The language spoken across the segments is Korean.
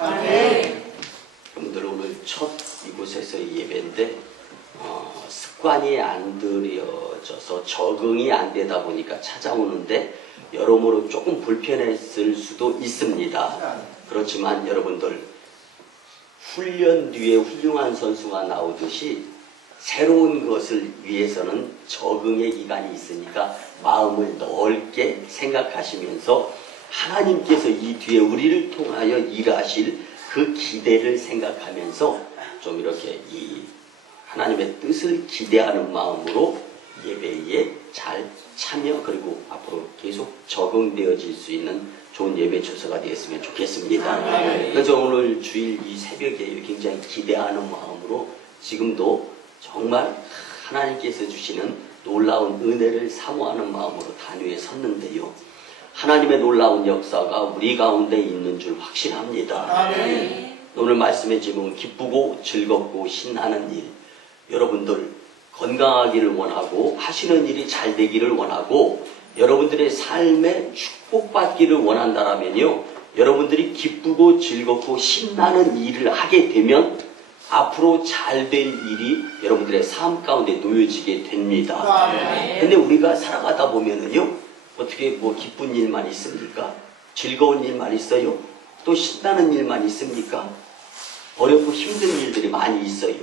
아멘. 여러분들 오늘 첫 이곳에서의 예배인데 습관이 안 들여져서 적응이 안 되다 보니까 찾아오는데 여러모로 조금 불편했을 수도 있습니다. 그렇지만 여러분들 훈련 뒤에 훌륭한 선수가 나오듯이 새로운 것을 위해서는 적응의 기간이 있으니까 마음을 넓게 생각하시면서 하나님께서 이 뒤에 우리를 통하여 일하실 그 기대를 생각하면서 좀 이렇게 이 하나님의 뜻을 기대하는 마음으로 예배에 잘 참여 그리고 앞으로 계속 적응되어질 수 있는 좋은 예배 주소가 되었으면 좋겠습니다. 그래서 오늘 주일 이 새벽에 굉장히 기대하는 마음으로 지금도 정말 하나님께서 주시는 놀라운 은혜를 사모하는 마음으로 단위에 섰는데요. 하나님의 놀라운 역사가 우리 가운데 있는 줄 확신합니다. 오늘 말씀의 제목은 기쁘고 즐겁고 신나는 일. 여러분들 건강하기를 원하고 하시는 일이 잘 되기를 원하고 여러분들의 삶에 축복받기를 원한다라면요. 여러분들이 기쁘고 즐겁고 신나는 일을 하게 되면 앞으로 잘 될 일이 여러분들의 삶 가운데 놓여지게 됩니다. 근데 우리가 살아가다 보면은요. 어떻게 뭐 기쁜 일만 있습니까? 즐거운 일만 있어요? 또 신나는 일만 있습니까? 어렵고 힘든 일들이 많이 있어요.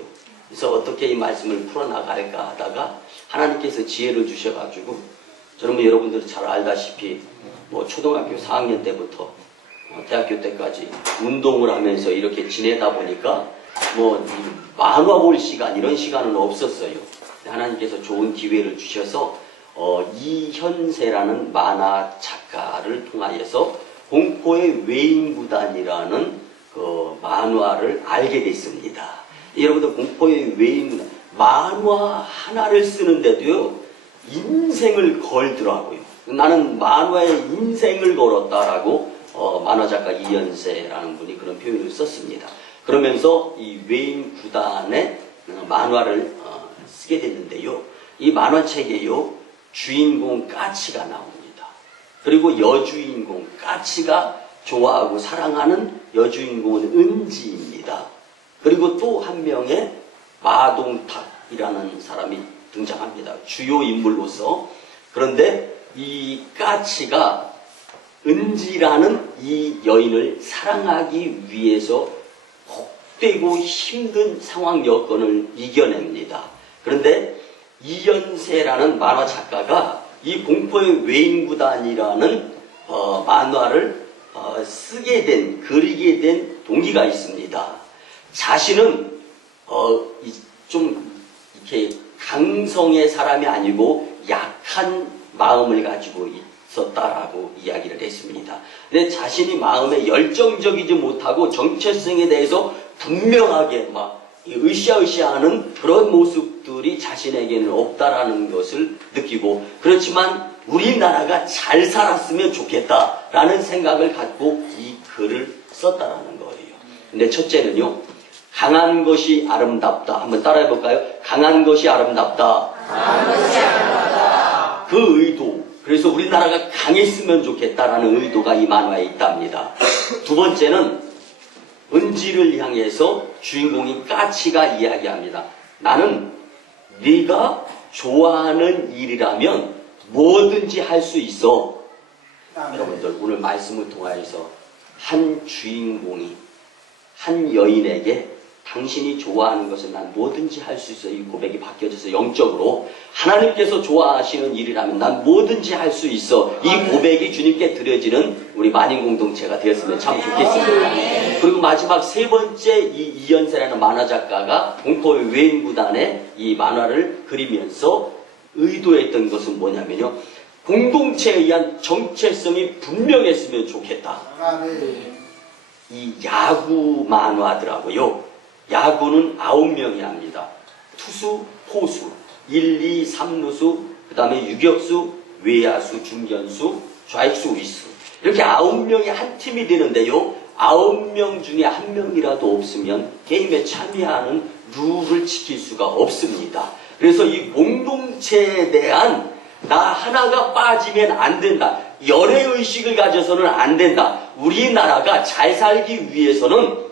그래서 어떻게 이 말씀을 풀어나갈까 하다가 하나님께서 지혜를 주셔가지고 저는 뭐 여러분들이 잘 알다시피 뭐 초등학교 4학년 때부터 대학교 때까지 운동을 하면서 이렇게 지내다 보니까 뭐 만화 볼 시간 이런 시간은 없었어요. 하나님께서 좋은 기회를 주셔서 이현세라는 만화 작가를 통하여서 공포의 외인구단이라는 그 만화를 알게 됐습니다. 여러분들 공포의 외인구단 만화 하나를 쓰는데도요 인생을 걸더라고요. 나는 만화에 인생을 걸었다라고 만화 작가 이현세라는 분이 그런 표현을 썼습니다. 그러면서 이 외인구단의 만화를 쓰게 됐는데요. 이 만화책에요 주인공 까치가 나옵니다. 그리고 여주인공 까치가 좋아하고 사랑하는 여주인공은 은지입니다. 그리고 또 한 명의 마동탁이라는 사람이 등장합니다. 주요 인물로서. 그런데 이 까치가 은지라는 이 여인을 사랑하기 위해서 혹되고 힘든 상황 여건을 이겨냅니다. 그런데 이현세라는 만화 작가가 이 공포의 외인구단이라는 만화를 쓰게 된, 그리게 된 동기가 있습니다. 자신은 좀 이렇게 강성의 사람이 아니고 약한 마음을 가지고 있었다라고 이야기를 했습니다. 근데 자신이 마음에 열정적이지 못하고 정체성에 대해서 분명하게 막 으쌰으쌰하는 그런 모습들이 자신에게는 없다라는 것을 느끼고 그렇지만 우리나라가 잘 살았으면 좋겠다라는 생각을 갖고 이 글을 썼다라는 거예요. 근데 첫째는요. 강한 것이 아름답다. 한번 따라해 볼까요? 강한 것이 아름답다. 강한 것이 아름답다. 그 의도. 그래서 우리나라가 강했으면 좋겠다라는 의도가 이 만화에 있답니다. 두 번째는 은지를 향해서 주인공인 까치가 이야기합니다. 나는 네가 좋아하는 일이라면 뭐든지 할 수 있어. 여러분들 오늘 말씀을 통하여서 한 주인공이 한 여인에게 당신이 좋아하는 것은 난 뭐든지 할 수 있어. 이 고백이 바뀌어져서 영적으로 하나님께서 좋아하시는 일이라면 난 뭐든지 할 수 있어. 이 고백이 주님께 드려지는 우리 만인 공동체가 되었으면 참 좋겠습니다. 그리고 마지막 세 번째 이 이현세라는 만화 작가가 공포의 외인구단의 이 만화를 그리면서 의도했던 것은 뭐냐면요. 공동체에 의한 정체성이 분명했으면 좋겠다. 이 야구 만화더라고요. 야구는 9명이 합니다. 투수, 포수, 1, 2, 3루수, 그 다음에 유격수, 외야수, 중견수, 좌익수, 우익수. 이렇게 9명이 한 팀이 되는데요. 9명 중에 1명이라도 없으면 게임에 참여하는 룰을 지킬 수가 없습니다. 그래서 이 공동체에 대한 나 하나가 빠지면 안 된다. 연애의식을 가져서는 안 된다. 우리나라가 잘 살기 위해서는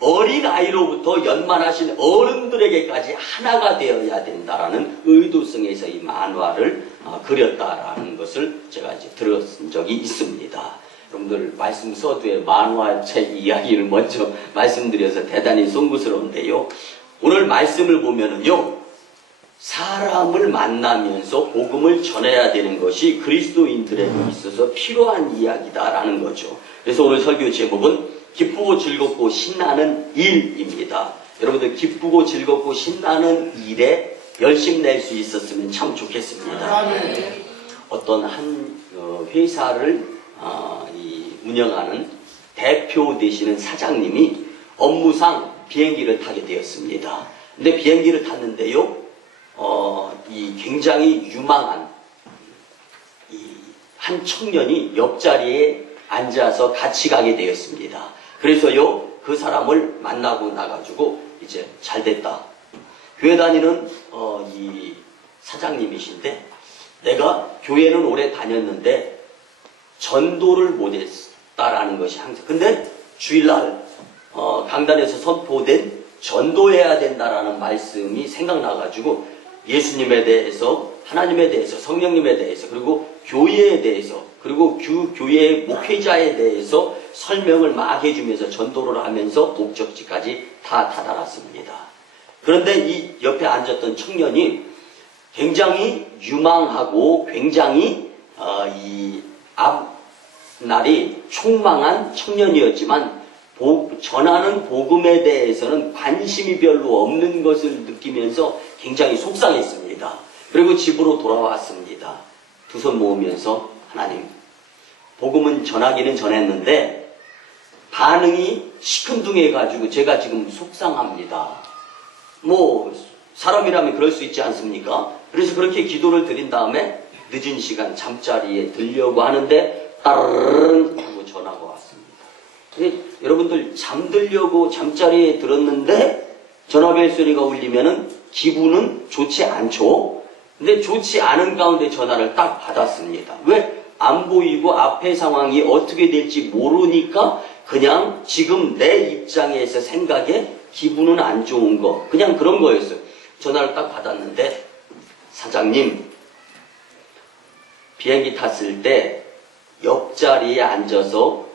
어린아이로부터 연만하신 어른들에게까지 하나가 되어야 된다라는 의도성에서 이 만화를 그렸다라는 것을 제가 이제 들었은 적이 있습니다. 여러분들 말씀 서두에 만화책 이야기를 먼저 말씀드려서 대단히 송구스러운데요. 오늘 말씀을 보면은요, 사람을 만나면서 복음을 전해야 되는 것이 그리스도인들에게 있어서 필요한 이야기다라는 거죠. 그래서 오늘 설교 제목은 기쁘고 즐겁고 신나는 일입니다. 여러분들 기쁘고 즐겁고 신나는 일에 열심 낼 수 있었으면 참 좋겠습니다. 어떤 한 회사를 운영하는 대표 되시는 사장님이 업무상 비행기를 타게 되었습니다. 근데 비행기를 탔는데요, 이 굉장히 유망한 한 청년이 옆자리에 앉아서 같이 가게 되었습니다. 그래서요, 그 사람을 만나고 나가지고 이제 잘 됐다. 교회 다니는 이 사장님이신데, 내가 교회는 오래 다녔는데 전도를 못했다라는 것이 항상. 근데 주일날 강단에서 선포된 전도해야 된다라는 말씀이 생각나가지고 예수님에 대해서, 하나님에 대해서, 성령님에 대해서, 그리고 교회에 대해서, 그리고 교회의 목회자에 대해서 설명을 막 해주면서 전도를 하면서 목적지까지 다 다다랐습니다. 그런데 이 옆에 앉았던 청년이 굉장히 유망하고 굉장히 이 앞날이 촉망한 청년이었지만 전하는 복음에 대해서는 관심이 별로 없는 것을 느끼면서 굉장히 속상했습니다. 그리고 집으로 돌아왔습니다. 두 손 모으면서, 하나님, 복음은 전하기는 전했는데 반응이 시큰둥해가지고 제가 지금 속상합니다. 뭐 사람이라면 그럴 수 있지 않습니까? 그래서 그렇게 기도를 드린 다음에 늦은 시간 잠자리에 들려고 하는데 따르릉 하고 전화가 왔습니다. 여러분들 잠들려고 잠자리에 들었는데 전화벨 소리가 울리면은 기분은 좋지 않죠? 근데 좋지 않은 가운데 전화를 딱 받았습니다. 왜? 안 보이고 앞에 상황이 어떻게 될지 모르니까 그냥 지금 내 입장에서 생각에 기분은 안 좋은 거, 그냥 그런 거였어요. 전화를 딱 받았는데, 사장님, 비행기 탔을 때 옆자리에 앉아서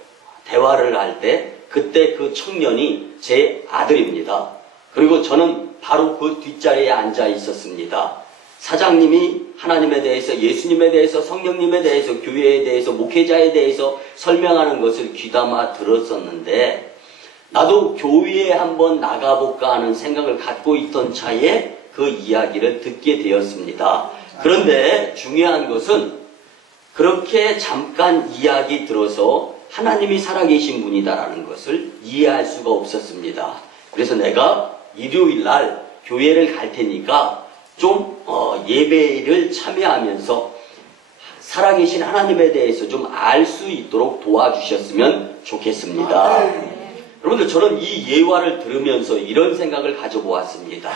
대화를 할 때 그때 그 청년이 제 아들입니다. 그리고 저는 바로 그 뒷자리에 앉아 있었습니다. 사장님이 하나님에 대해서, 예수님에 대해서, 성령님에 대해서, 교회에 대해서, 목회자에 대해서 설명하는 것을 귀담아 들었었는데 나도 교회에 한번 나가볼까 하는 생각을 갖고 있던 차에 그 이야기를 듣게 되었습니다. 그런데 중요한 것은 그렇게 잠깐 이야기 들어서 하나님이 살아계신 분이다라는 것을 이해할 수가 없었습니다. 그래서 내가 일요일 날 교회를 갈 테니까 좀 예배를 참여하면서 살아계신 하나님에 대해서 좀 알 수 있도록 도와주셨으면 좋겠습니다. 여러분들, 저는 이 예화를 들으면서 이런 생각을 가져보았습니다.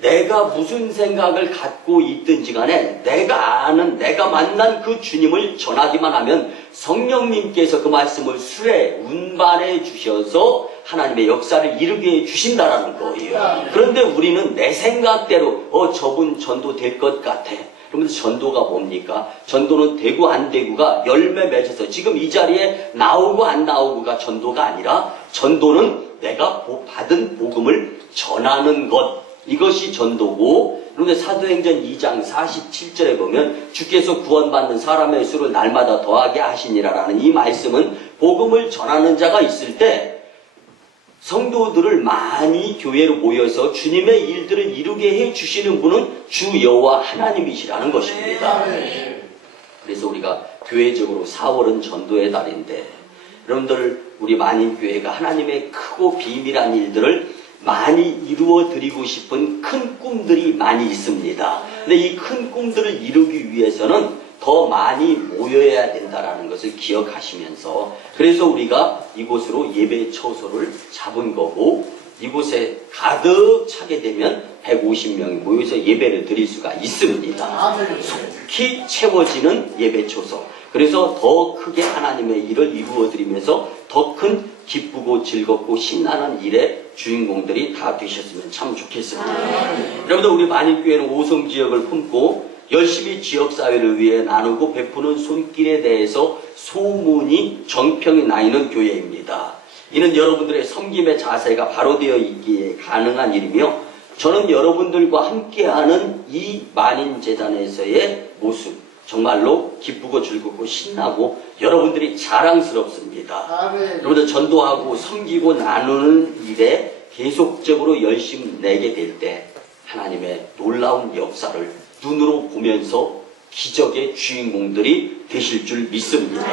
내가 무슨 생각을 갖고 있든지 간에 내가 아는, 내가 만난 그 주님을 전하기만 하면 성령님께서 그 말씀을 수레, 운반해 주셔서 하나님의 역사를 이루게 해 주신다라는 거예요. 그런데 우리는 내 생각대로 저분 전도 될 것 같아. 그러면서 전도가 뭡니까? 전도는 되고 안 되고가 열매 맺어서 지금 이 자리에 나오고 안 나오고가 전도가 아니라, 전도는 내가 받은 복음을 전하는 것, 이것이 전도고. 그런데 사도행전 2장 47절에 보면 주께서 구원받는 사람의 수를 날마다 더하게 하시니라라는 이 말씀은 복음을 전하는 자가 있을 때 성도들을 많이 교회로 모여서 주님의 일들을 이루게 해주시는 분은 주 여호와 하나님이시라는 것입니다. 그래서 우리가 교회적으로 4월은 전도의 달인데, 여러분들, 우리 만인교회가 하나님의 크고 비밀한 일들을 많이 이루어 드리고 싶은 큰 꿈들이 많이 있습니다. 근데 이 큰 꿈들을 이루기 위해서는 더 많이 모여야 된다는 것을 기억하시면서, 그래서 우리가 이곳으로 예배 처소를 잡은 거고, 이곳에 가득 차게 되면 150명이 모여서 예배를 드릴 수가 있습니다. 속히 채워지는 예배초소. 그래서 더 크게 하나님의 일을 이루어드리면서 더 큰 기쁘고 즐겁고 신나는 일의 주인공들이 다 되셨으면 참 좋겠습니다. 여러분들, 우리 만인교회는 오송 지역을 품고 열심히 지역사회를 위해 나누고 베푸는 손길에 대해서 소문이 정평이 나 있는 교회입니다. 이는 여러분들의 섬김의 자세가 바로 되어 있기에 가능한 일이며, 저는 여러분들과 함께하는 이 만인재단에서의 모습 정말로 기쁘고 즐겁고 신나고 여러분들이 자랑스럽습니다. 여러분들, 전도하고 섬기고 나누는 일에 계속적으로 열심히 내게 될 때 하나님의 놀라운 역사를 눈으로 보면서 기적의 주인공들이 되실 줄 믿습니다.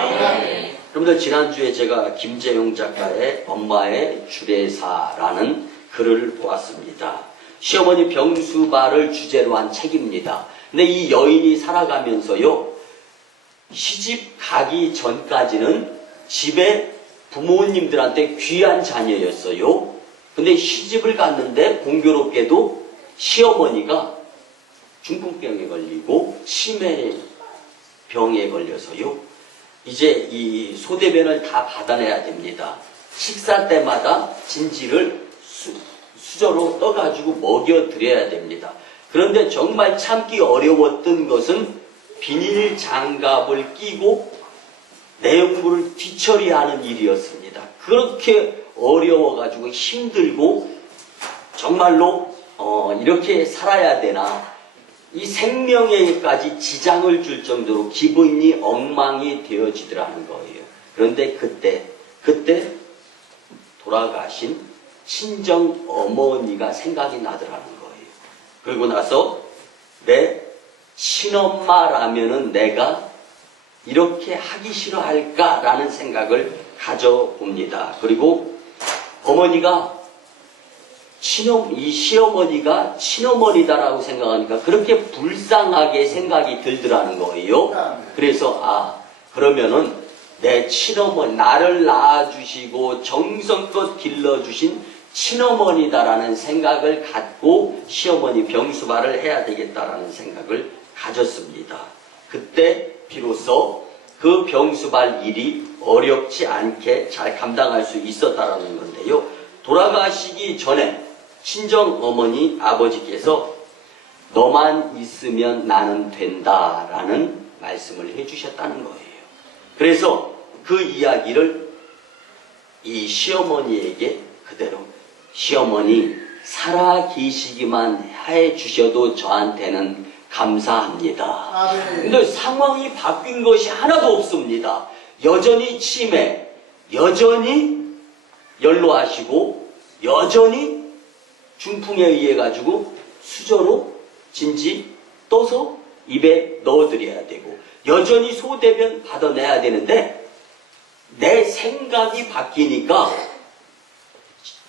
여러분들, 지난주에 제가 김재용 작가의 엄마의 주례사라는 글을 보았습니다. 시어머니 병수발을 주제로 한 책입니다. 근데 이 여인이 살아가면서요, 시집 가기 전까지는 집에 부모님들한테 귀한 자녀였어요. 근데 시집을 갔는데 공교롭게도 시어머니가 중풍병에 걸리고 치매병에 걸려서요, 이제 이 소대변을 다 받아내야 됩니다. 식사 때마다 진지를 수저로 떠가지고 먹여드려야 됩니다. 그런데 정말 참기 어려웠던 것은 비닐 장갑을 끼고 내용물을 뒤처리하는 일이었습니다. 그렇게 어려워가지고 힘들고 정말로 이렇게 살아야 되나, 이 생명에까지 지장을 줄 정도로 기분이 엉망이 되어지더라는 거예요. 그런데 그때 돌아가신 친정 어머니가 생각이 나더라는 거예요. 그리고 나서 내 친엄마라면은 내가 이렇게 하기 싫어할까라는 생각을 가져봅니다. 그리고 어머니가 이 시어머니가 친어머니다라고 생각하니까 그렇게 불쌍하게 생각이 들더라는 거예요. 그래서 그러면은 내 친어머니, 나를 낳아주시고 정성껏 길러주신 친어머니다라는 생각을 갖고 시어머니 병수발을 해야 되겠다라는 생각을 가졌습니다. 그때 비로소 그 병수발 일이 어렵지 않게 잘 감당할 수 있었다라는 건데요. 돌아가시기 전에 친정 어머니 아버지께서 너만 있으면 나는 된다라는 말씀을 해주셨다는 거예요. 그래서 그 이야기를 이 시어머니에게 그대로, 시어머니 살아 계시기만 해 주셔도 저한테는 감사합니다. 근데 상황이 바뀐 것이 하나도 없습니다. 여전히 치매, 여전히 연로하시고, 여전히 중풍에 의해 가지고 수저로 진지 떠서 입에 넣어드려야 되고, 여전히 소대변 받아내야 되는데, 내 생각이 바뀌니까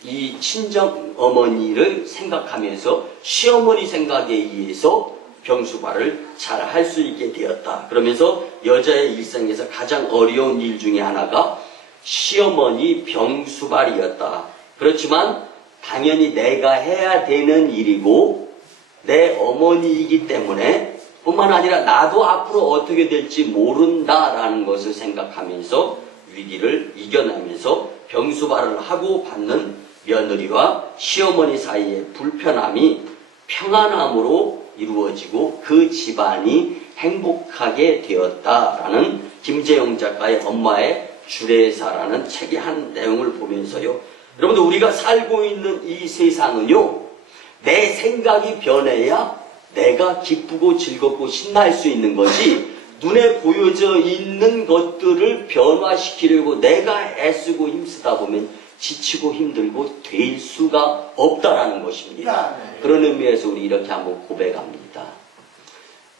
이 친정 어머니를 생각하면서 시어머니 생각에 의해서 병수발을 잘 할 수 있게 되었다. 그러면서 여자의 일생에서 가장 어려운 일 중에 하나가 시어머니 병수발이었다. 그렇지만 당연히 내가 해야 되는 일이고 내 어머니이기 때문에 뿐만 아니라 나도 앞으로 어떻게 될지 모른다라는 것을 생각하면서 위기를 이겨내면서 병수발을 하고 받는 며느리와 시어머니 사이의 불편함이 평안함으로 이루어지고 그 집안이 행복하게 되었다라는 김재용 작가의 엄마의 주례사라는 책의 한 내용을 보면서요. 여러분들, 우리가 살고 있는 이 세상은요, 내 생각이 변해야 내가 기쁘고 즐겁고 신날 수 있는 거지, 눈에 보여져 있는 것들을 변화시키려고 내가 애쓰고 힘쓰다 보면 지치고 힘들고 될 수가 없다라는 것입니다. 그런 의미에서 우리 이렇게 한번 고백합니다.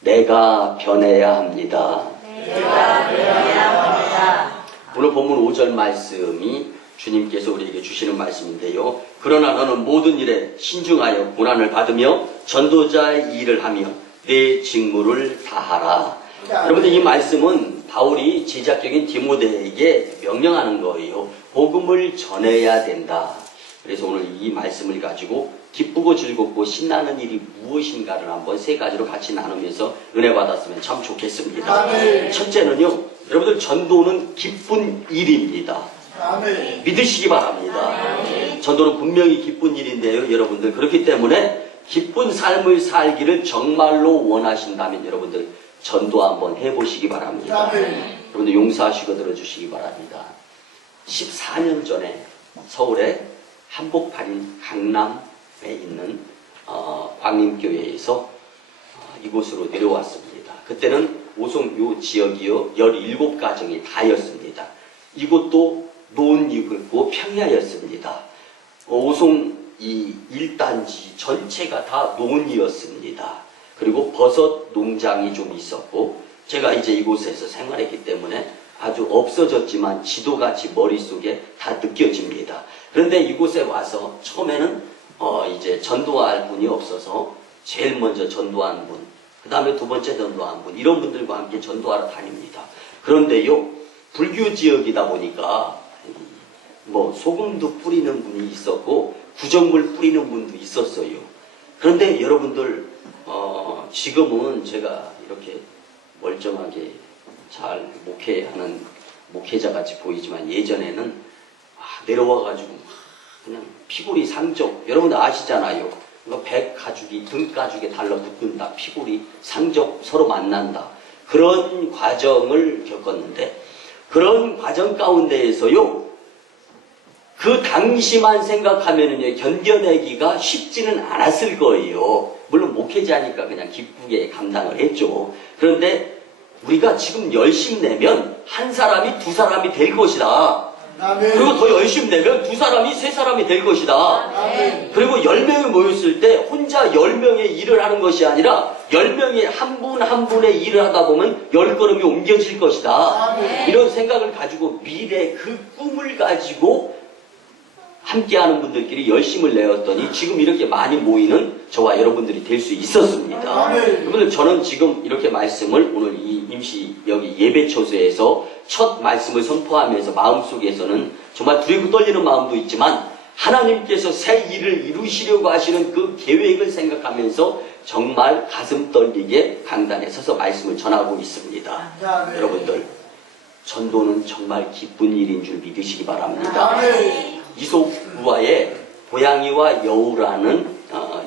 내가 변해야 합니다. 내가 변해야 합니다. 오늘 본문 5절 말씀이 주님께서 우리에게 주시는 말씀인데요. 그러나 너는 모든 일에 신중하여 고난을 받으며 전도자의 일을 하며 내 직무를 다하라. 여러분들, 이 말씀은 바울이 제자격인 디모데에게 명령하는 거예요. 복음을 전해야 된다. 그래서 오늘 이 말씀을 가지고 기쁘고 즐겁고 신나는 일이 무엇인가를 한번 세 가지로 같이 나누면서 은혜 받았으면 참 좋겠습니다. 아멘. 첫째는요, 여러분들 전도는 기쁜 일입니다. 아멘. 믿으시기 바랍니다. 전도는 분명히 기쁜 일인데요, 여러분들. 그렇기 때문에 기쁜 삶을 살기를 정말로 원하신다면 여러분들 전도 한번 해보시기 바랍니다. 아멘. 여러분들 용서하시고 들어주시기 바랍니다. 14년 전에 서울의 한복판인 강남에 있는 광림교회에서 이곳으로 내려왔습니다. 그때는 오송 요 지역이요 17가정이 다였습니다. 이곳도 논이고 평야였습니다. 오송 이 1단지 전체가 다 논이었습니다. 그리고 버섯 농장이 좀 있었고, 제가 이제 이곳에서 생활했기 때문에 아주 없어졌지만 지도같이 머릿속에 다 느껴집니다. 그런데 이곳에 와서 처음에는 이제 전도할 분이 없어서 제일 먼저 전도한 분, 그 다음에 두 번째 전도한 분, 이런 분들과 함께 전도하러 다닙니다. 그런데요, 불교 지역이다 보니까 뭐 소금도 뿌리는 분이 있었고 구정물 뿌리는 분도 있었어요. 그런데 여러분들 지금은 제가 이렇게 멀쩡하게 잘 목회하는 목회자 같이 보이지만 예전에는 내려와가지고 그냥 피골이 상적, 여러분들 아시잖아요. 배 가죽이 등 가죽에 달라붙는다, 피골이 상적 서로 만난다, 그런 과정을 겪었는데, 그런 과정 가운데에서요 그 당시만 생각하면은요 견뎌내기가 쉽지는 않았을 거예요. 물론 목회자니까 그냥 기쁘게 감당을 했죠. 그런데 우리가 지금 열심 내면 한 사람이 두 사람이 될 것이다. 아멘. 그리고 더 열심히 내면 두 사람이 세 사람이 될 것이다. 아멘. 그리고 10명이 모였을 때 혼자 10명의 일을 하는 것이 아니라 10명이 한 분 한 분의 일을 하다 보면 10걸음이 옮겨질 것이다. 아멘. 이런 생각을 가지고 미래 그 꿈을 가지고 함께하는 분들끼리 열심을 내었더니 지금 이렇게 많이 모이는 저와 여러분들이 될 수 있었습니다. 아멘. 여러분들, 저는 지금 이렇게 말씀을 오늘 이 임시 여기 예배처소에서 첫 말씀을 선포하면서 마음속에서는 정말 두렵고 떨리는 마음도 있지만 하나님께서 새 일을 이루시려고 하시는 그 계획을 생각하면서 정말 가슴 떨리게 강단에 서서 말씀을 전하고 있습니다. 아멘. 여러분들, 전도는 정말 기쁜 일인 줄 믿으시기 바랍니다. 아멘. 이솝우화에 고양이와 여우라는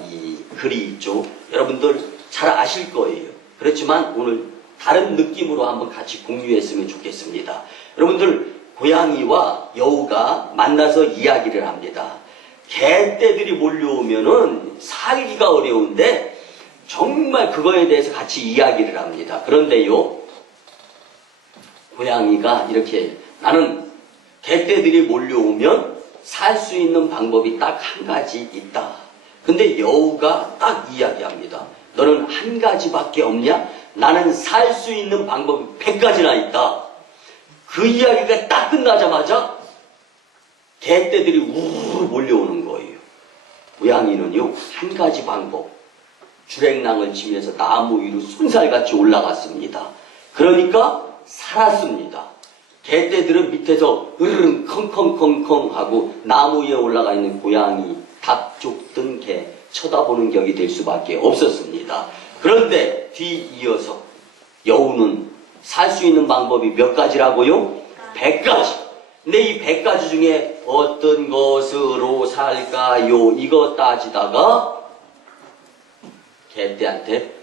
이 글이 있죠. 여러분들 잘 아실 거예요. 그렇지만 오늘 다른 느낌으로 한번 같이 공유했으면 좋겠습니다. 여러분들, 고양이와 여우가 만나서 이야기를 합니다. 개떼들이 몰려오면은 살기가 어려운데 정말 그거에 대해서 같이 이야기를 합니다. 그런데요, 고양이가 이렇게, 나는 개떼들이 몰려오면 살 수 있는 방법이 딱 한 가지 있다. 근데 여우가 딱 이야기합니다. 너는 한 가지밖에 없냐? 나는 살 수 있는 방법이 100가지나 있다. 그 이야기가 딱 끝나자마자 개떼들이 우르르 몰려오는 거예요. 고양이는요, 한 가지 방법, 주랭랑을 치면서 나무 위로 쏜살같이 올라갔습니다. 그러니까 살았습니다. 개떼들은 밑에서 으르릉 컹컹컹컹 하고 나무 위에 올라가 있는 고양이, 닭, 족든 개 쳐다보는 격이 될 수밖에 없었습니다. 그런데 뒤이어서 여우는 살 수 있는 방법이 몇 가지라고요? 100가지. 근데 이 100가지 중에 어떤 것으로 살까요? 이거 따지다가 개떼한테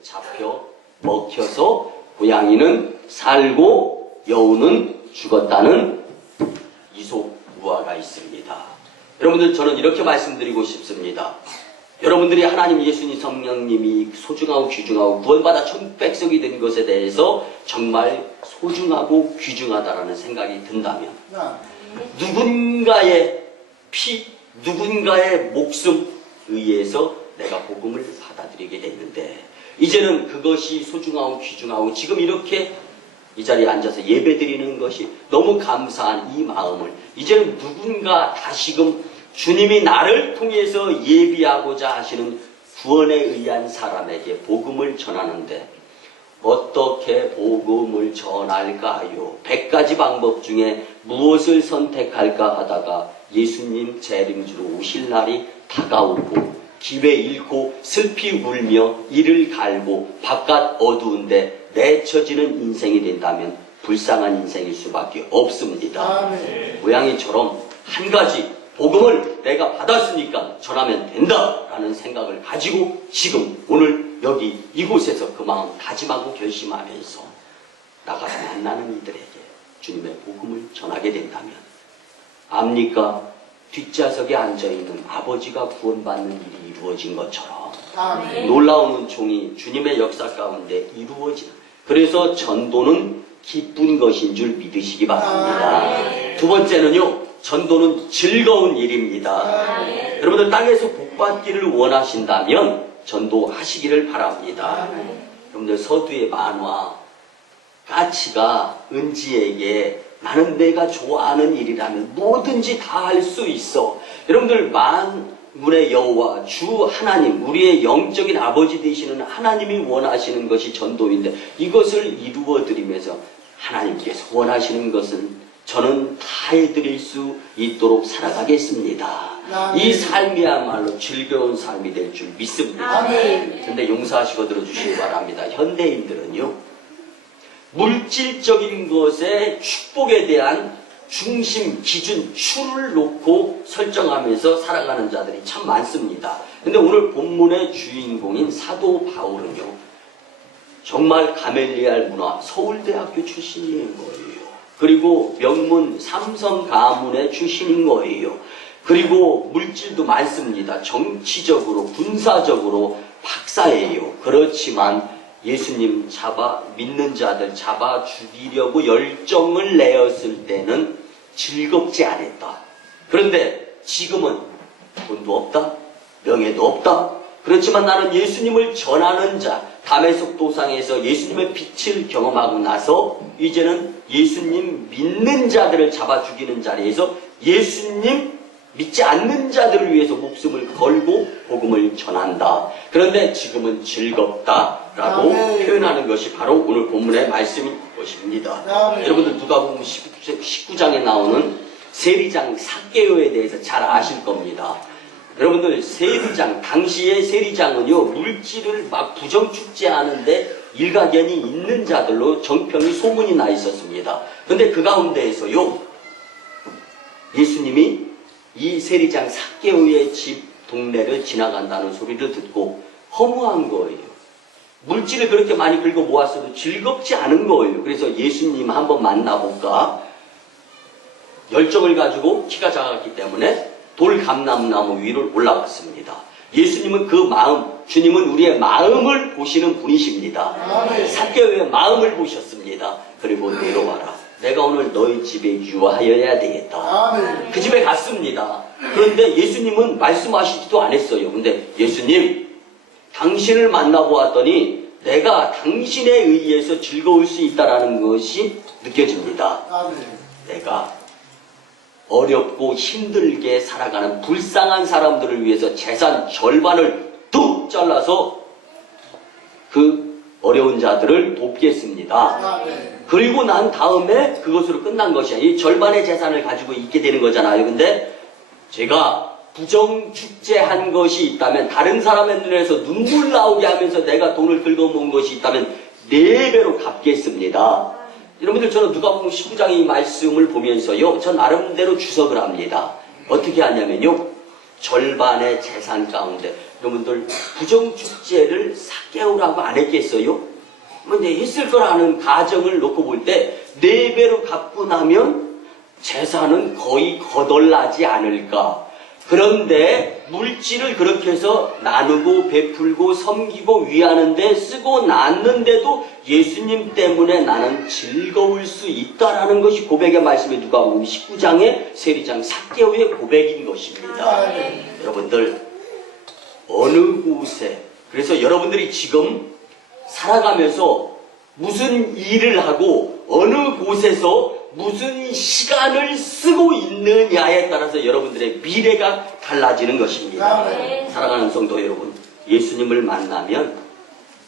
잡혀 먹혀서 고양이는 살고 여우는 죽었다는 이솝우화가 있습니다. 여러분들, 저는 이렇게 말씀드리고 싶습니다. 여러분들이 하나님, 예수님, 성령님이 소중하고 귀중하고 구원받아 천국 백성이 된 것에 대해서 정말 소중하고 귀중하다라는 생각이 든다면 누군가의 피, 누군가의 목숨 의해서 내가 복음을 받아들이게 됐는데, 이제는 그것이 소중하고 귀중하고 지금 이렇게 이 자리에 앉아서 예배드리는 것이 너무 감사한 이 마음을 이제는 누군가 다시금 주님이 나를 통해서 예비하고자 하시는 구원에 의한 사람에게 복음을 전하는데 어떻게 복음을 전할까요? 100가지 방법 중에 무엇을 선택할까 하다가 예수님 재림주로 오실 날이 다가오고 기회 잃고 슬피 울며 이를 갈고 바깥 어두운데 내쳐지는 인생이 된다면 불쌍한 인생일 수밖에 없습니다. 고양이처럼 한 가지 복음을 내가 받았으니까 전하면 된다라는 생각을 가지고 지금 오늘 여기 이곳에서 그 마음 다짐하고 결심하면서 나가서 만나는 이들에게 주님의 복음을 전하게 된다면 압니까? 뒷좌석에 앉아있는 아버지가 구원받는 일이 이루어진 것처럼 놀라운 은총이 주님의 역사 가운데 이루어지는, 그래서 전도는 기쁜 것인 줄 믿으시기 바랍니다. 두 번째는요, 전도는 즐거운 일입니다. 여러분들 땅에서 복받기를 원하신다면 전도하시기를 바랍니다. 여러분들 서두의 만화 까치가 은지에게 나는 내가 좋아하는 일이라면 뭐든지 다 할 수 있어. 여러분들 만군의 여호와 주 하나님, 우리의 영적인 아버지 되시는 하나님이 원하시는 것이 전도인데 이것을 이루어드리면서 하나님께서 원하시는 것은 저는 다 해드릴 수 있도록 살아가겠습니다. 이 삶이야말로 즐거운 삶이 될 줄 믿습니다. 그런데 용서하시고 들어주시기 바랍니다. 현대인들은요, 물질적인 것의 축복에 대한 중심, 기준, 추를 놓고 설정하면서 살아가는 자들이 참 많습니다. 근데 오늘 본문의 주인공인 사도 바울은요, 정말 가멜리알 문화, 서울대학교 출신인 거예요. 그리고 명문 삼성 가문의 출신인 거예요. 그리고 물질도 많습니다. 정치적으로, 군사적으로 박사예요. 그렇지만 예수님 믿는 자들 잡아 죽이려고 열정을 내었을 때는 즐겁지 않았다. 그런데 지금은 돈도 없다, 명예도 없다. 그렇지만 나는 예수님을 전하는 자, 다메섹 도상에서 예수님의 빛을 경험하고 나서 이제는 예수님 믿는 자들을 잡아 죽이는 자리에서 예수님 믿지 않는 자들을 위해서 목숨을 걸고 복음을 전한다. 그런데 지금은 즐겁다라고 표현하는 것이 바로 오늘 본문의 말씀인 것입니다. 여러분들 누가복음 19장에 나오는 세리장 삭개오에 대해서 잘 아실 겁니다. 여러분들 세리장, 당시의 세리장은요, 물질을 막 부정축제하는데 일가견이 있는 자들로 정평이 소문이 나 있었습니다. 그런데 그 가운데에서요, 예수님이 이 세리장 삭개오의 집 동네를 지나간다는 소리를 듣고 허무한 거예요. 물질을 그렇게 많이 긁어 모았어도 즐겁지 않은 거예요. 그래서 예수님 한번 만나볼까? 열정을 가지고 키가 작았기 때문에 돌감람나무 위로 올라갔습니다. 예수님은 그 마음, 주님은 우리의 마음을 보시는 분이십니다. 삭개오의 마음을 보셨습니다. 그리고 내려와라. 내가 오늘 너희 집에 유하여야 되겠다. 그 집에 갔습니다. 그런데 예수님은 말씀하시지도 않았어요. 근데 예수님, 당신을 만나보았더니 내가 당신에 의해서 즐거울 수 있다는 것이 느껴집니다. 내가 어렵고 힘들게 살아가는 불쌍한 사람들을 위해서 재산 절반을 뚝 잘라서 그 어려운 자들을 돕겠습니다. 그리고 난 다음에 그것으로 끝난 것이야. 이 절반의 재산을 가지고 있게 되는 거잖아요. 근데 제가 부정축제한 것이 있다면, 다른 사람의 눈에서 눈물 나오게 하면서 내가 돈을 긁어모은 것이 있다면 4배로 갚겠습니다. 여러분들, 저는 누가복음 19장의 이 말씀을 보면서요, 전 나름대로 주석을 합니다. 어떻게 하냐면요, 절반의 재산 가운데, 여러분들 부정축제를 삭개오라고 안 했겠어요? 근데 했을 거라는 가정을 놓고 볼 때 4배로 갚고 나면 재산은 거의 거덜나지 않을까. 그런데 물질을 그렇게 해서 나누고 베풀고 섬기고 위하는데 쓰고 났는데도 예수님 때문에 나는 즐거울 수 있다라는 것이 고백의 말씀에 누가복음 19장의 세리장 삭개오의 고백인 것입니다. 여러분들, 어느 곳에, 그래서 여러분들이 지금 살아가면서 무슨 일을 하고 어느 곳에서 무슨 시간을 쓰고 있느냐에 따라서 여러분들의 미래가 달라지는 것입니다. 살아가는 성도 여러분, 예수님을 만나면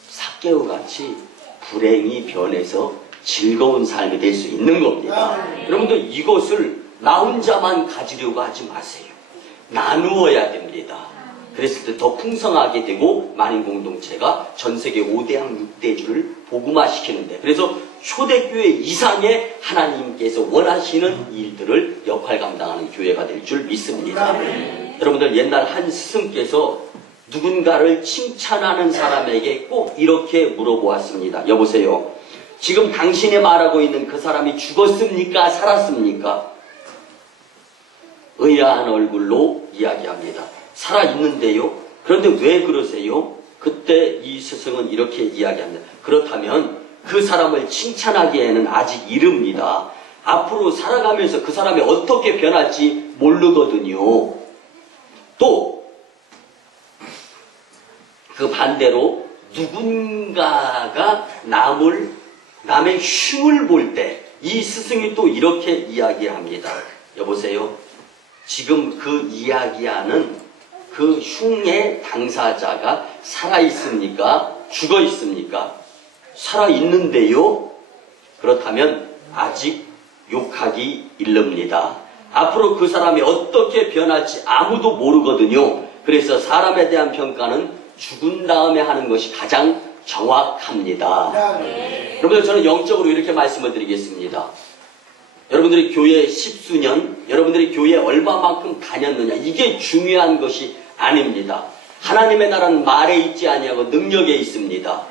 삭개오 같이 불행이 변해서 즐거운 삶이 될 수 있는 겁니다. 여러분들 이것을 나 혼자만 가지려고 하지 마세요. 나누어야 됩니다. 그랬을 때 더 풍성하게 되고 만인 공동체가 전 세계 5대양 6대주를 복음화시키는데, 그래서 초대교회 이상의 하나님께서 원하시는 일들을 역할 감당하는 교회가 될 줄 믿습니다. 여러분들 옛날 한 스승께서 누군가를 칭찬하는 사람에게 꼭 이렇게 물어보았습니다. 여보세요, 지금 당신이 말하고 있는 그 사람이 죽었습니까? 살았습니까? 의아한 얼굴로 이야기합니다. 살아있는데요? 그런데 왜 그러세요? 그때 이 스승은 이렇게 이야기합니다. 그렇다면 그 사람을 칭찬하기에는 아직 이릅니다. 앞으로 살아가면서 그 사람이 어떻게 변할지 모르거든요. 또 그 반대로 누군가가 남의 흉을 볼 때 이 스승이 또 이렇게 이야기합니다. 여보세요, 지금 그 이야기하는 그 흉의 당사자가 살아있습니까? 죽어있습니까? 살아있는데요? 그렇다면 아직 욕하기 이릅니다. 앞으로 그 사람이 어떻게 변할지 아무도 모르거든요. 그래서 사람에 대한 평가는 죽은 다음에 하는 것이 가장 정확합니다. 여러분들, 저는 영적으로 이렇게 말씀을 드리겠습니다. 여러분들이 교회 10수년, 여러분들이 교회에 얼마만큼 다녔느냐, 이게 중요한 것이 아닙니다. 하나님의 나라는 말에 있지 아니하고 능력에 있습니다.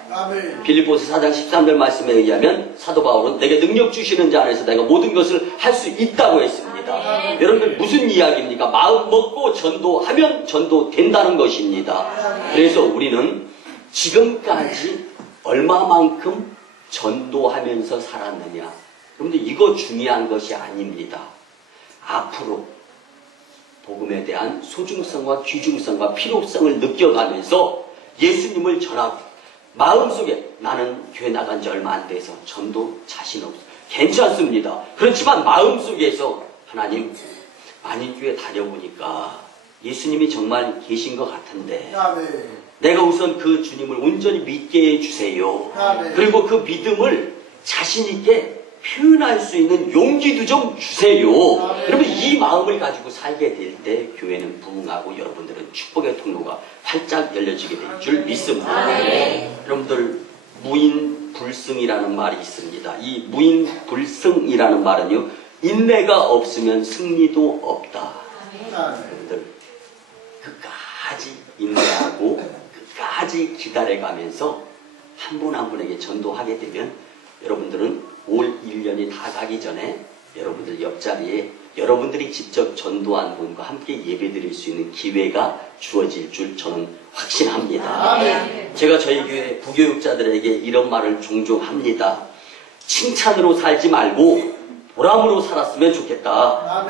빌립보서 4장 13절 말씀에 의하면 사도 바울은 내게 능력 주시는 자 안에서 내가 모든 것을 할 수 있다고 했습니다. 여러분들 무슨 이야기입니까? 마음 먹고 전도하면 전도된다는 것입니다. 그래서 우리는 지금까지 얼마만큼 전도하면서 살았느냐, 여러분들 이거 중요한 것이 아닙니다. 앞으로 복음에 대한 소중성과 귀중성과 필요성을 느껴가면서 예수님을 전하고, 마음속에 나는 교회 나간 지 얼마 안 돼서 전도 자신 없어, 괜찮습니다. 그렇지만 마음속에서 하나님, 만인교회 다녀보니까 예수님이 정말 계신 것 같은데 내가 우선 그 주님을 온전히 믿게 해주세요. 그리고 그 믿음을 자신 있게 표현할 수 있는 용기도 좀 주세요. 여러분, 이 마음을 가지고 살게 될 때 교회는 부흥하고 여러분들은 축복의 통로가 활짝 열려지게 될 줄 믿습니다. 여러분들, 무인불승이라는 말이 있습니다. 이 무인불승이라는 말은요, 인내가 없으면 승리도 없다. 여러분들, 끝까지 인내하고 끝까지 기다려가면서 한 분 한 분에게 전도하게 되면 여러분들은 올 1년이 다 가기 전에 여러분들 옆자리에 여러분들이 직접 전도한 분과 함께 예배드릴 수 있는 기회가 주어질 줄 저는 확신합니다. 제가 저희 교회 부교육자들에게 이런 말을 종종 합니다. 칭찬으로 살지 말고 보람으로 살았으면 좋겠다.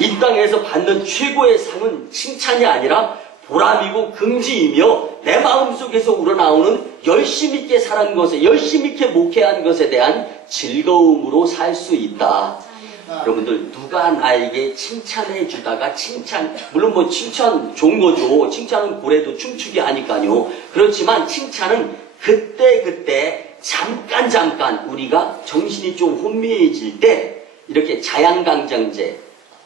이 땅에서 받는 최고의 상은 칭찬이 아니라 보람이고 긍지이며 내 마음속에서 우러나오는 열심 있게 살은 것에, 열심 있게 목회한 것에 대한 즐거움으로 살 수 있다. 여러분들, 누가 나에게 칭찬해 주다가 물론 뭐 칭찬 좋은 거죠. 칭찬은 고래도 춤추게 하니까요. 그렇지만 칭찬은 그때 잠깐 우리가 정신이 좀 혼미해질 때 이렇게 자양강장제,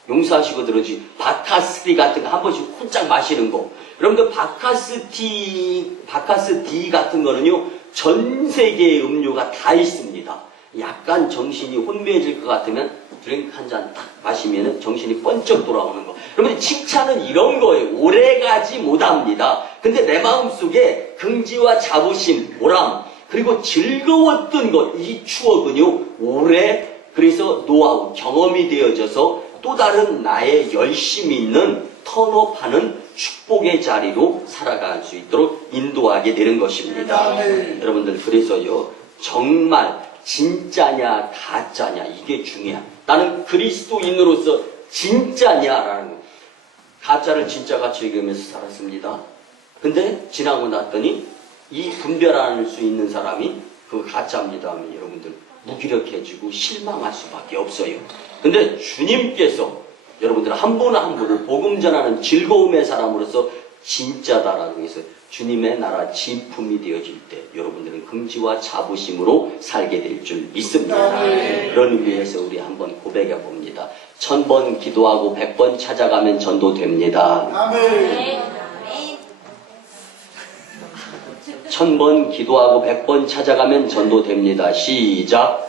용서하시고 들어주시, 바카스티 같은 거 한 번씩 훌쩍 마시는 거. 여러분들, 바카스 D 같은 거는요, 전 세계의 음료가 다 있습니다. 약간 정신이 혼미해질 것 같으면 드링크 한 잔 딱 마시면 정신이 번쩍 돌아오는 거. 여러분들, 칭찬은 이런 거예요. 오래가지 못합니다. 근데 내 마음속에 긍지와 자부심, 보람, 그리고 즐거웠던 것, 이 추억은요, 그래서 노하우, 경험이 되어져서 또 다른 나의 열심히 있는 턴업하는 축복의 자리로 살아갈 수 있도록 인도하게 되는 것입니다. 여러분들, 그래서요, 정말 진짜냐 가짜냐, 이게 중요한, 나는 그리스도인으로서 진짜냐라는 거. 가짜를 진짜같이 여기면서 살았습니다. 근데 지나고 났더니 이 분별할 수 있는 사람이 그 가짜입니다 하면 여러분들 무기력해지고 실망할 수밖에 없어요. 근데 주님께서 여러분들 한 분 한 분을 복음 전하는 즐거움의 사람으로서 진짜다라고 해서 주님의 나라 진품이 되어질 때 여러분들은 긍지와 자부심으로 살게 될 줄 믿습니다. 그런 의미에서 우리 한번 고백해 봅니다. 1000번 기도하고 100번 찾아가면 전도됩니다. 아멘. 1000번 기도하고 100번 찾아가면 전도됩니다. 시작.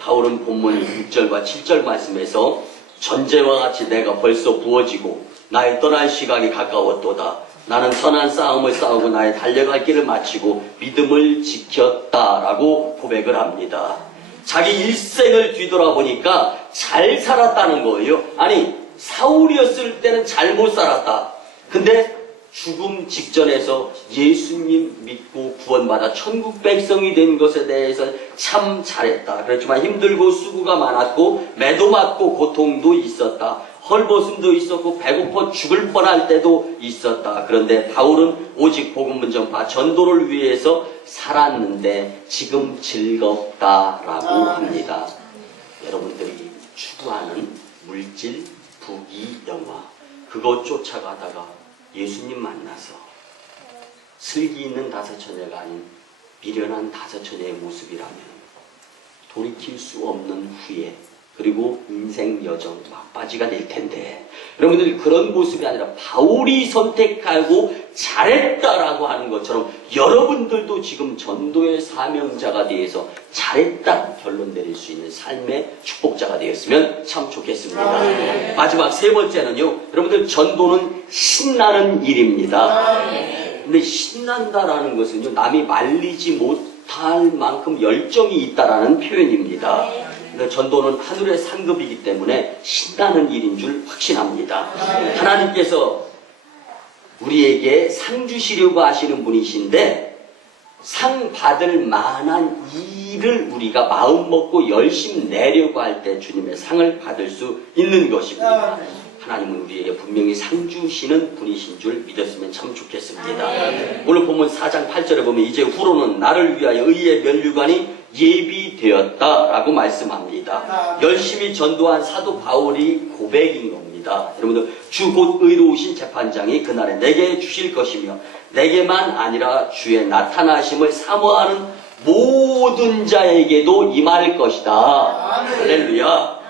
바울은 본문 6절과 7절 말씀에서 전제와 같이 내가 벌써 부어지고 나의 떠날 시간이 가까웠도다. 나는 선한 싸움을 싸우고 나의 달려갈 길을 마치고 믿음을 지켰다라고 고백을 합니다. 자기 일생을 뒤돌아보니까 잘 살았다는 거예요. 아니, 사울이었을 때는 잘못 살았다. 근데 죽음 직전에서 예수님 믿고 구원받아 천국 백성이 된 것에 대해서 참 잘했다. 그렇지만 힘들고 수고가 많았고 매도 맞고 고통도 있었다. 헐벗음도 있었고 배고파 죽을 뻔할 때도 있었다. 그런데 바울은 오직 복음 전파 전도를 위해서 살았는데 지금 즐겁다라고 합니다. 여러분들이 추구하는 물질, 부귀, 영화 그것 쫓아가다가 예수님 만나서 슬기 있는 다섯 처녀가 아닌 미련한 다섯 처녀의 모습이라면 돌이킬 수 없는 후회 그리고 인생 여정 막바지가 될 텐데 여러분들이 그런 모습이 아니라 바울이 선택하고 잘했다라고 하는 것처럼 여러분들도 지금 전도의 사명자가 되어서 잘했다 결론 내릴 수 있는 삶의 축복자가 되었으면 참 좋겠습니다. 마지막 세 번째는요, 여러분들 전도는 신나는 일입니다. 근데 신난다라는 것은요, 남이 말리지 못할 만큼 열정이 있다라는 표현입니다. 전도는 하늘의 상급이기 때문에 신나는 일인 줄 확신합니다. 하나님께서 우리에게 상 주시려고 하시는 분이신데 상 받을 만한 일을 우리가 마음 먹고 열심히 내려고 할 때 주님의 상을 받을 수 있는 것입니다. 하나님은 우리에게 분명히 상 주시는 분이신 줄 믿었으면 참 좋겠습니다. 오늘 보면 4장 8절에 보면 이제 후로는 나를 위하여 의의 면류관이 예비되었다라고 말씀합니다. 열심히 전도한 사도 바울이 고백인 겁니다. 여러분들 주 곧 의로우신 재판장이 그날에 내게 주실 것이며 내게만 아니라 주의 나타나심을 사모하는 모든 자에게도 임할 것이다. 할렐루야.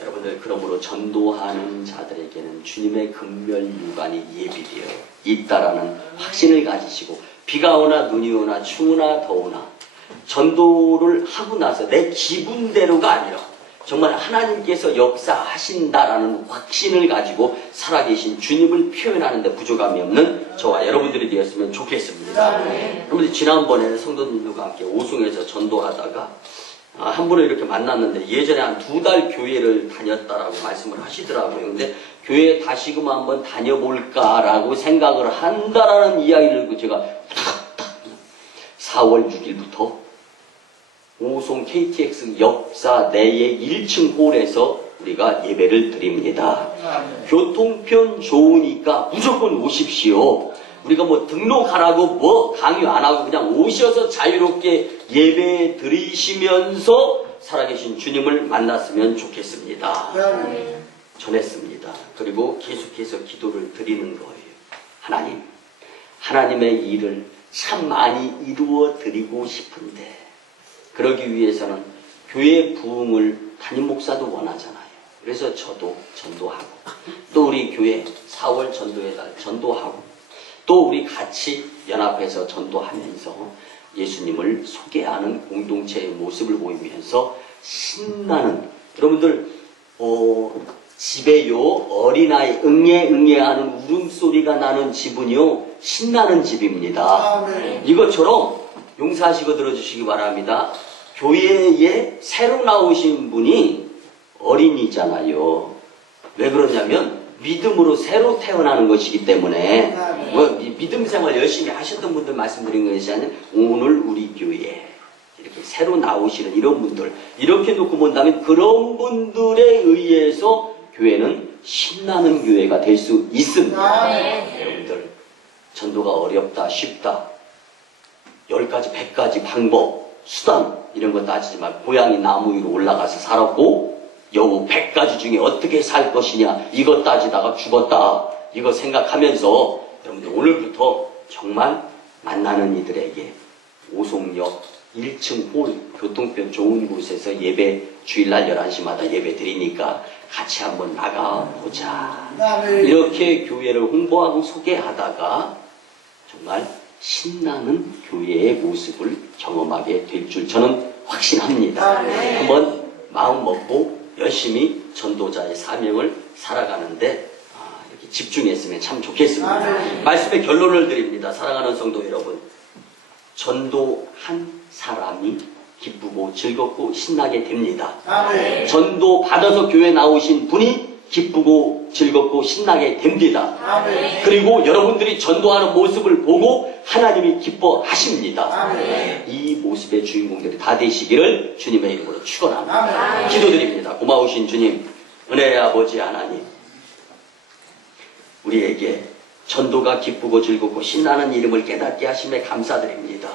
여러분들 그러므로 전도하는 자들에게는 주님의 금멸유관이 예비되어 있다라는 확신을 가지시고 비가 오나 눈이 오나 추우나 더우나 전도를 하고 나서 내 기분대로가 아니라 정말 하나님께서 역사하신다라는 확신을 가지고 살아계신 주님을 표현하는데 부족함이 없는 저와 여러분들이 되었으면 좋겠습니다. 여러분들 지난번에 성도님들과 함께 오송에서 전도하다가 한 분을 이렇게 만났는데 예전에 한 2달 교회를 다녔다라고 말씀을 하시더라고요. 근데 교회에 다시금 한번 다녀볼까라고 생각을 한다라는 이야기를 제가 4월 6일부터 오송 KTX 역사 내의 1층 홀에서 우리가 예배를 드립니다. 교통편 좋으니까 무조건 오십시오. 우리가 뭐 등록하라고 뭐 강요 안 하고 그냥 오셔서 자유롭게 예배 드리시면서 살아계신 주님을 만났으면 좋겠습니다. 전했습니다. 그리고 계속해서 기도를 드리는 거예요. 하나님의 일을 참 많이 이루어 드리고 싶은데 그러기 위해서는 교회 부흥을 담임 목사도 원하잖아요. 그래서 저도 전도하고 또 우리 교회 4월 전도의 달 전도하고 또 우리 같이 연합해서 전도하면서 예수님을 소개하는 공동체의 모습을 보이면서 신나는 여러분들 집에요 어린아이 응애하는 울음소리가 나는 집은요 신나는 집입니다. 이것처럼 용서하시고 들어주시기 바랍니다. 교회에 새로 나오신 분이 어린이잖아요. 왜 그러냐면 믿음으로 새로 태어나는 것이기 때문에 믿음 생활 열심히 하셨던 분들 말씀드린 것이 아니라 오늘 우리 교회에 이렇게 새로 나오시는 이런 분들 이렇게 놓고 본다면 그런 분들에 의해서 교회는 신나는 교회가 될 수 있습니다. 여러분들 전도가 어렵다 쉽다 10가지 100가지 방법 수단 이런 거 따지지 말고 고양이 나무 위로 올라가서 살았고 여우 100가지 중에 어떻게 살 것이냐 이거 따지다가 죽었다 이거 생각하면서 여러분들 오늘부터 정말 만나는 이들에게 오송역 1층 홀 교통편 좋은 곳에서 예배 주일날 11시마다 예배 드리니까 같이 한번 나가보자. 이렇게 교회를 홍보하고 소개하다가 정말 신나는 교회의 모습을 경험하게 될 줄 저는 확신합니다. 한번 마음 먹고 열심히 전도자의 사명을 살아가는데 이렇게 집중했으면 참 좋겠습니다. 말씀의 결론을 드립니다. 사랑하는 성도 여러분, 전도한 사람이 기쁘고 즐겁고 신나게 됩니다. 전도 받아서 교회 나오신 분이 기쁘고 즐겁고 신나게 됩니다. 그리고 여러분들이 전도하는 모습을 보고 하나님이 기뻐하십니다. 이 모습의 주인공들이 다 되시기를 주님의 이름으로 축원합니다. 기도드립니다. 고마우신 주님, 은혜의 아버지 하나님, 우리에게 전도가 기쁘고 즐겁고 신나는 이름을 깨닫게 하심에 감사드립니다.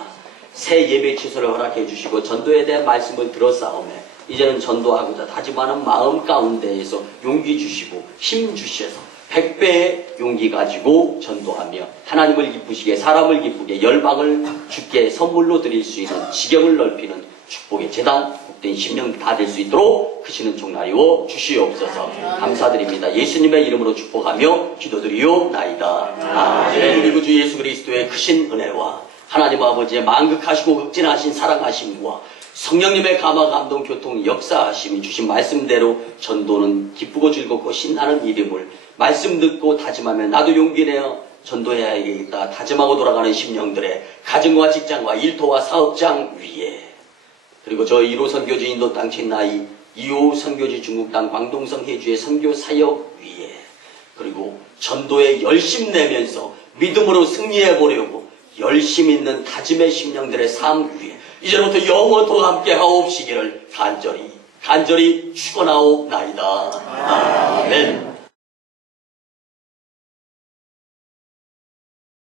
새 예배 취소를 허락해 주시고 전도에 대한 말씀을 들었사오매 이제는 전도하고자 다짐하는 마음 가운데에서 용기 주시고 힘 주셔서 100배의 용기 가지고 전도하며 하나님을 기쁘시게 사람을 기쁘게 열방을 주께 선물로 드릴 수 있는 지경을 넓히는 축복의 재단 복된 심령 다 될 수 있도록 크시는 종나리워 주시옵소서. 감사드립니다. 예수님의 이름으로 축복하며 기도드리옵나이다. 아멘. 그리고 주 예수 그리스도의 크신 은혜와 하나님 아버지의 만극하시고 극진하신 사랑하심과 성령님의 감화 감동 교통 역사하심이 주신 말씀대로 전도는 기쁘고 즐겁고 신나는 이름을 말씀 듣고 다짐하며 나도 용기 내어 전도해야겠다 다짐하고 돌아가는 심령들의 가정과 직장과 일터와 사업장 위에 그리고 저 1호 선교지 인도 땅 친나이 2호 선교지 중국 땅 광동성 해주의 선교 사역 위에 그리고 전도에 열심 내면서 믿음으로 승리해 보려고 열심 있는 다짐의 심령들의 삶 위에 이제부터 영원토록 함께 하옵시기를 간절히 축원하옵나이다. 아멘.